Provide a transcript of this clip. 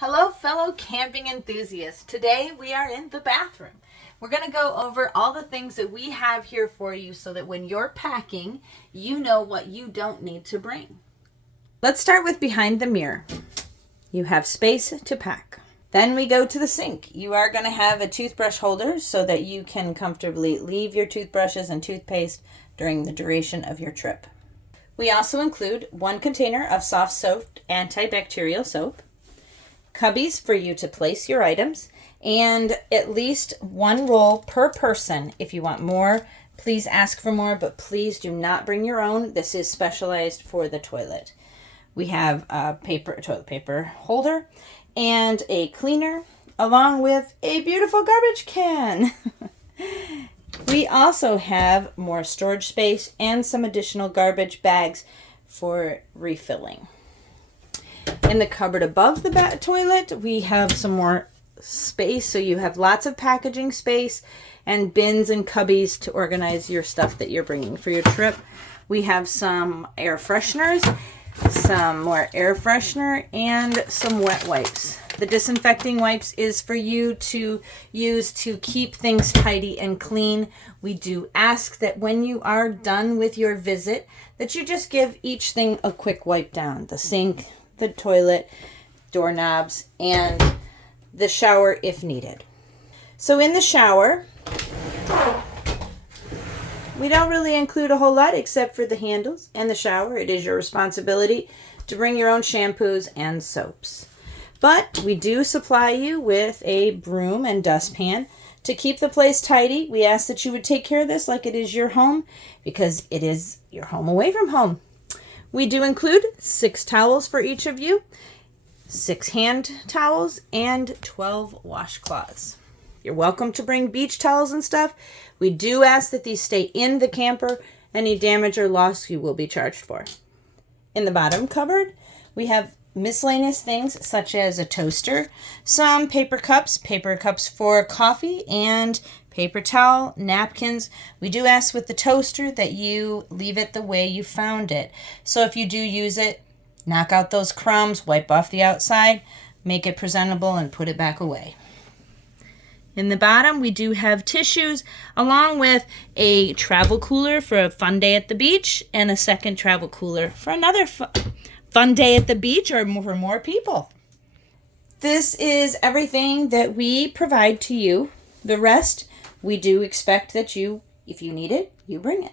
Hello, fellow camping enthusiasts. Today we are in the bathroom. We're going to go over all the things that we have here for you so that when you're packing, you know what you don't need to bring. Let's start with behind the mirror. You have space to pack. Then we go to the sink. You are going to have a toothbrush holder so that you can comfortably leave your toothbrushes and toothpaste during the duration of your trip. We also include one container of soft soap antibacterial soap, cubbies for you to place your items, and at least one roll per person. If you want more, please ask for more, but please do not bring your own. This is specialized for the toilet. We have a toilet paper holder and a cleaner, along with a beautiful garbage can. We also have more storage space and some additional garbage bags for refilling. In the cupboard above the toilet, we have some more space, so you have lots of packaging space and bins and cubbies to organize your stuff that you're bringing for your trip. We have some air fresheners, some more air freshener, and some wet wipes. The disinfecting wipes is for you to use to keep things tidy and clean. We do ask that when you are done with your visit, that you just give each thing a quick wipe down. The sink, the toilet, doorknobs, and the shower if needed. So in the shower, we don't really include a whole lot except for the handles and the shower. It is your responsibility to bring your own shampoos and soaps. But we do supply you with a broom and dustpan to keep the place tidy. We ask that you would take care of this like it is your home, because it is your home away from home. We do include 6 towels for each of you, 6 hand towels, and 12 washcloths. You're welcome to bring beach towels and stuff. We do ask that these stay in the camper. Any damage or loss you will be charged for. In the bottom cupboard, we have miscellaneous things such as a toaster, some paper cups for coffee, and paper towel, napkins. We do ask with the toaster that you leave it the way you found it. So if you do use it, knock out those crumbs, wipe off the outside, make it presentable, and put it back away. In the bottom, we do have tissues, along with a travel cooler for a fun day at the beach, and a second travel cooler for another fun day at the beach or for more people. This is everything that we provide to you. The rest, we do expect that you, if you need it, you bring it.